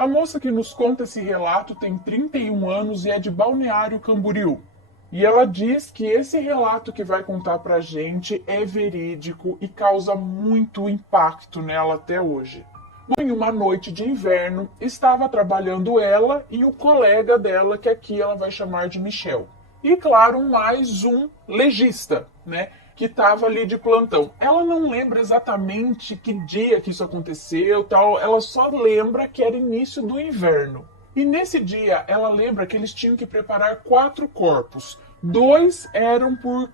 A moça que nos conta esse relato tem 31 anos e é de Balneário Camboriú. E ela diz que esse relato que vai contar pra gente é verídico e causa muito impacto nela até hoje. Em uma noite de inverno, estava trabalhando ela e o colega dela, que aqui ela vai chamar de Michel. E claro, mais um legista, né? Que estava ali de plantão. Ela não lembra exatamente que dia que isso aconteceu, tal. Ela só lembra que era início do inverno. E nesse dia, ela lembra que eles tinham que preparar 4 corpos. 2 eram por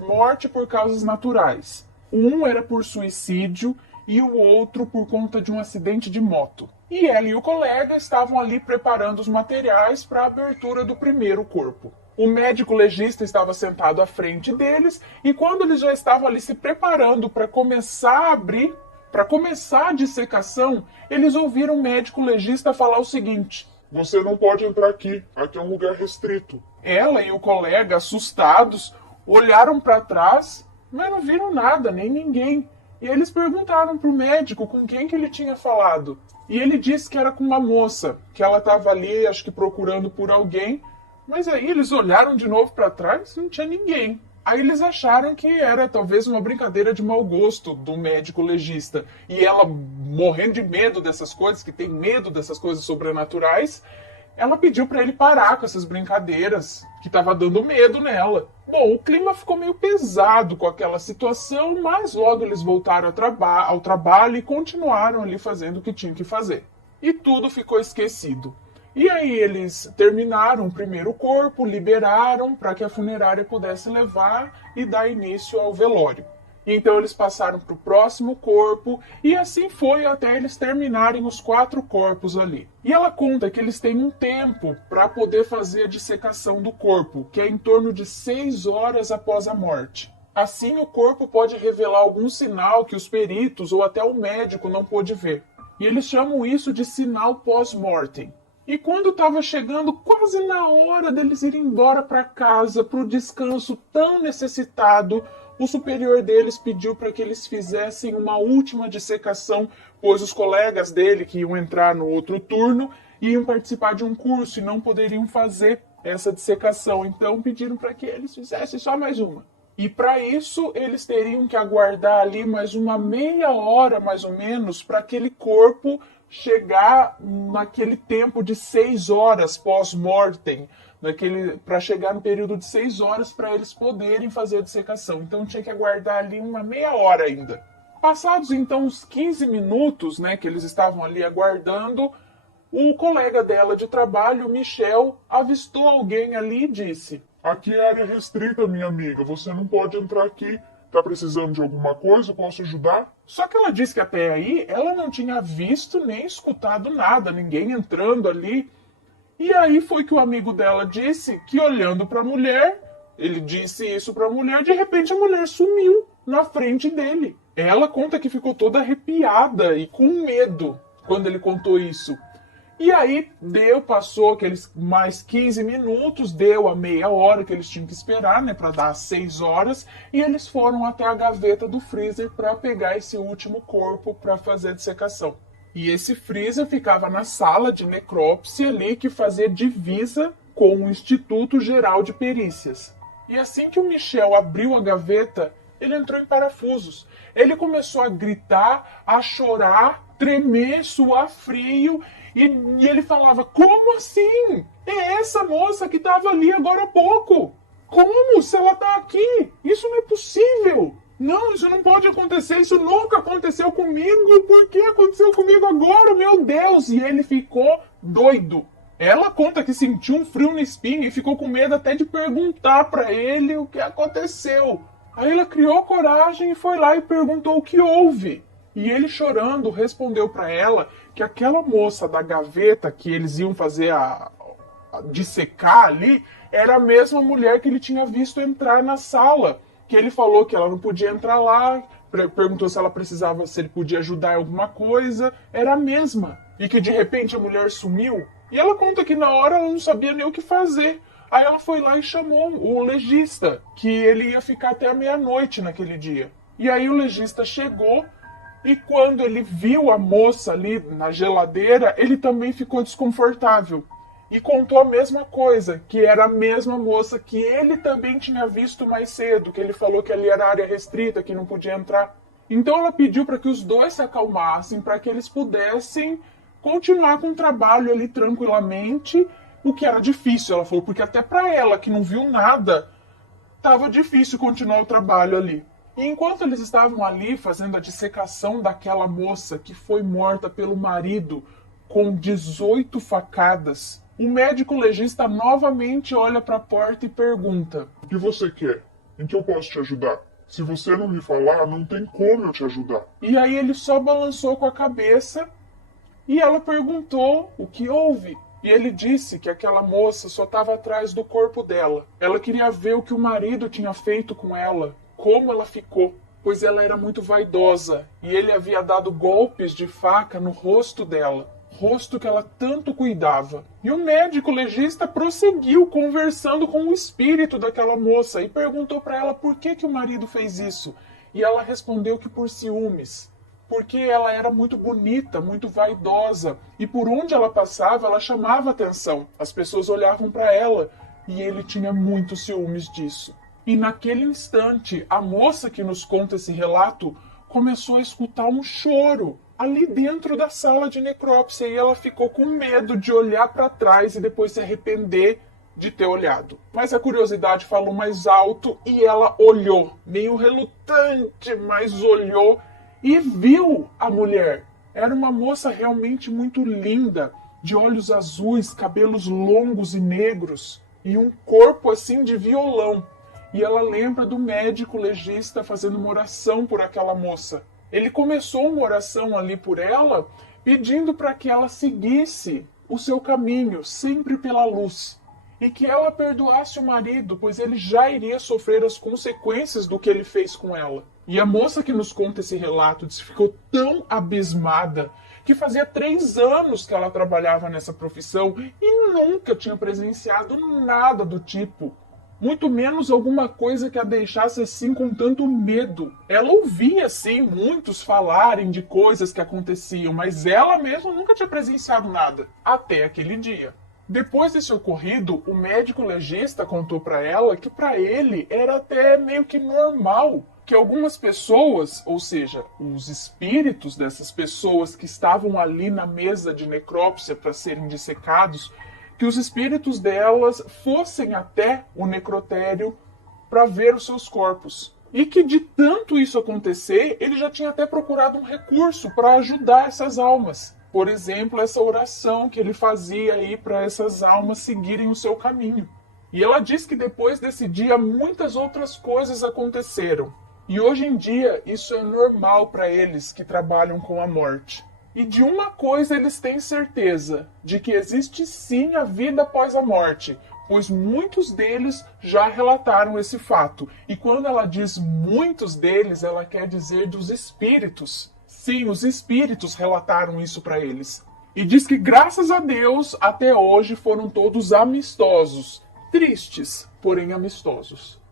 morte por causas naturais. Um era por suicídio e o outro por conta de um acidente de moto. E ela e o colega estavam ali preparando os materiais para a abertura do primeiro corpo. O médico legista estava sentado à frente deles e quando eles já estavam ali se preparando para começar a abrir, para começar a dissecação, eles ouviram o médico legista falar o seguinte: Você não pode entrar aqui. Aqui é um lugar restrito. Ela e o colega, assustados, olharam para trás, mas não viram nada, nem ninguém. E eles perguntaram para o médico com quem que ele tinha falado. E ele disse que era com uma moça, que ela estava ali, acho que procurando por alguém. Mas aí eles olharam de novo para trás e não tinha ninguém. Aí eles acharam que era talvez uma brincadeira de mau gosto do médico legista. E ela, morrendo de medo dessas coisas, que tem medo dessas coisas sobrenaturais, ela pediu para ele parar com essas brincadeiras, que estava dando medo nela. Bom, o clima ficou meio pesado com aquela situação, mas logo eles voltaram ao trabalho e continuaram ali fazendo o que tinham que fazer. E tudo ficou esquecido. E aí eles terminaram o primeiro corpo, liberaram para que a funerária pudesse levar e dar início ao velório. Então eles passaram para o próximo corpo e assim foi até eles terminarem os 4 corpos ali. E ela conta que eles têm um tempo para poder fazer a dissecação do corpo, que é em torno de 6 horas após a morte. Assim o corpo pode revelar algum sinal que os peritos ou até o médico não pôde ver. E eles chamam isso de sinal pós-mortem. E quando estava chegando quase na hora deles irem embora para casa, para o descanso tão necessitado, o superior deles pediu para que eles fizessem uma última dissecação, pois os colegas dele, que iam entrar no outro turno, iam participar de um curso e não poderiam fazer essa dissecação. Então pediram para que eles fizessem só mais uma. E para isso eles teriam que aguardar ali mais uma meia hora, mais ou menos, para aquele corpo chegar naquele tempo de 6 horas pós-mortem, para chegar no período de 6 horas para eles poderem fazer a dissecação. Então tinha que aguardar ali uma meia hora ainda. Passados então uns 15 minutos, né, que eles estavam ali aguardando, o colega dela de trabalho, o Michel, avistou alguém ali e disse: Aqui é área restrita, minha amiga. Você não pode entrar aqui. Tá precisando de alguma coisa? Posso ajudar? Só que ela disse que até aí ela não tinha visto nem escutado nada, ninguém entrando ali. E aí foi que o amigo dela disse que olhando para a mulher, ele disse isso para a mulher, de repente a mulher sumiu na frente dele. Ela conta que ficou toda arrepiada e com medo quando ele contou isso. E aí passou aqueles mais 15 minutos, deu a meia hora que eles tinham que esperar, né, para dar as 6 horas, e eles foram até a gaveta do freezer para pegar esse último corpo para fazer a dissecação. E esse freezer ficava na sala de necrópsia ali, que fazia divisa com o Instituto Geral de Perícias. E assim que o Michel abriu a gaveta, ele entrou em parafusos. Ele começou a gritar, a chorar, tremer, suar frio, e ele falava: como assim? É essa moça que estava ali agora há pouco. Como? Se ela está aqui? Isso não é possível. Não, isso não pode acontecer. Isso nunca aconteceu comigo. Por que aconteceu comigo agora? Meu Deus! E ele ficou doido. Ela conta que sentiu um frio na espinha e ficou com medo até de perguntar para ele o que aconteceu. Aí ela criou coragem e foi lá e perguntou o que houve. E ele, chorando, respondeu para ela que aquela moça da gaveta que eles iam fazer a dissecar ali era a mesma mulher que ele tinha visto entrar na sala. Que ele falou que ela não podia entrar lá, perguntou se ela precisava, se ele podia ajudar em alguma coisa. Era a mesma. E que de repente a mulher sumiu. E ela conta que na hora ela não sabia nem o que fazer. Aí ela foi lá e chamou o legista, que ele ia ficar até a meia-noite naquele dia. E aí o legista chegou E quando ele viu a moça ali na geladeira, ele também ficou desconfortável. E contou a mesma coisa, que era a mesma moça que ele também tinha visto mais cedo, que ele falou que ali era área restrita, que não podia entrar. Então ela pediu para que os dois se acalmassem, para que eles pudessem continuar com o trabalho ali tranquilamente, o que era difícil, ela falou, porque até para ela, que não viu nada, estava difícil continuar o trabalho ali. E enquanto eles estavam ali fazendo a dissecação daquela moça que foi morta pelo marido com 18 facadas, o médico legista novamente olha para a porta e pergunta: O que você quer? Em que eu posso te ajudar? Se você não me falar, não tem como eu te ajudar. E aí ele só balançou com a cabeça e ela perguntou o que houve. E ele disse que aquela moça só estava atrás do corpo dela. Ela queria ver o que o marido tinha feito com ela, como ela ficou, pois ela era muito vaidosa e ele havia dado golpes de faca no rosto dela, rosto que ela tanto cuidava. E o médico legista prosseguiu conversando com o espírito daquela moça e perguntou para ela por que o marido fez isso. E ela respondeu que por ciúmes, porque ela era muito bonita, muito vaidosa, e por onde ela passava, ela chamava atenção. As pessoas olhavam para ela, e ele tinha muitos ciúmes disso. E naquele instante, a moça que nos conta esse relato começou a escutar um choro ali dentro da sala de necrópsia, e ela ficou com medo de olhar para trás e depois se arrepender de ter olhado. Mas a curiosidade falou mais alto e ela olhou, meio relutante, mas olhou e viu a mulher. Era uma moça realmente muito linda, de olhos azuis, cabelos longos e negros, e um corpo assim de violão. E ela lembra do médico legista fazendo uma oração por aquela moça. Ele começou uma oração ali por ela, pedindo para que ela seguisse o seu caminho, sempre pela luz. E que ela perdoasse o marido, pois ele já iria sofrer as consequências do que ele fez com ela. E a moça que nos conta esse relato disse que ficou tão abismada que fazia 3 anos que ela trabalhava nessa profissão e nunca tinha presenciado nada do tipo. Muito menos alguma coisa que a deixasse assim com tanto medo. Ela ouvia, sim, muitos falarem de coisas que aconteciam, mas ela mesma nunca tinha presenciado nada. Até aquele dia. Depois desse ocorrido, o médico legista contou para ela que para ele era até meio que normal que algumas pessoas, ou seja, os espíritos dessas pessoas que estavam ali na mesa de necrópsia para serem dissecados, que os espíritos delas fossem até o necrotério para ver os seus corpos. E que de tanto isso acontecer, ele já tinha até procurado um recurso para ajudar essas almas. Por exemplo, essa oração que ele fazia aí para essas almas seguirem o seu caminho. E ela diz que depois desse dia muitas outras coisas aconteceram. E hoje em dia isso é normal para eles que trabalham com a morte. E de uma coisa eles têm certeza, de que existe sim a vida após a morte, pois muitos deles já relataram esse fato. E quando ela diz muitos deles, ela quer dizer dos espíritos. Sim, os espíritos relataram isso para eles. E diz que graças a Deus, até hoje foram todos amistosos. Tristes, porém amistosos.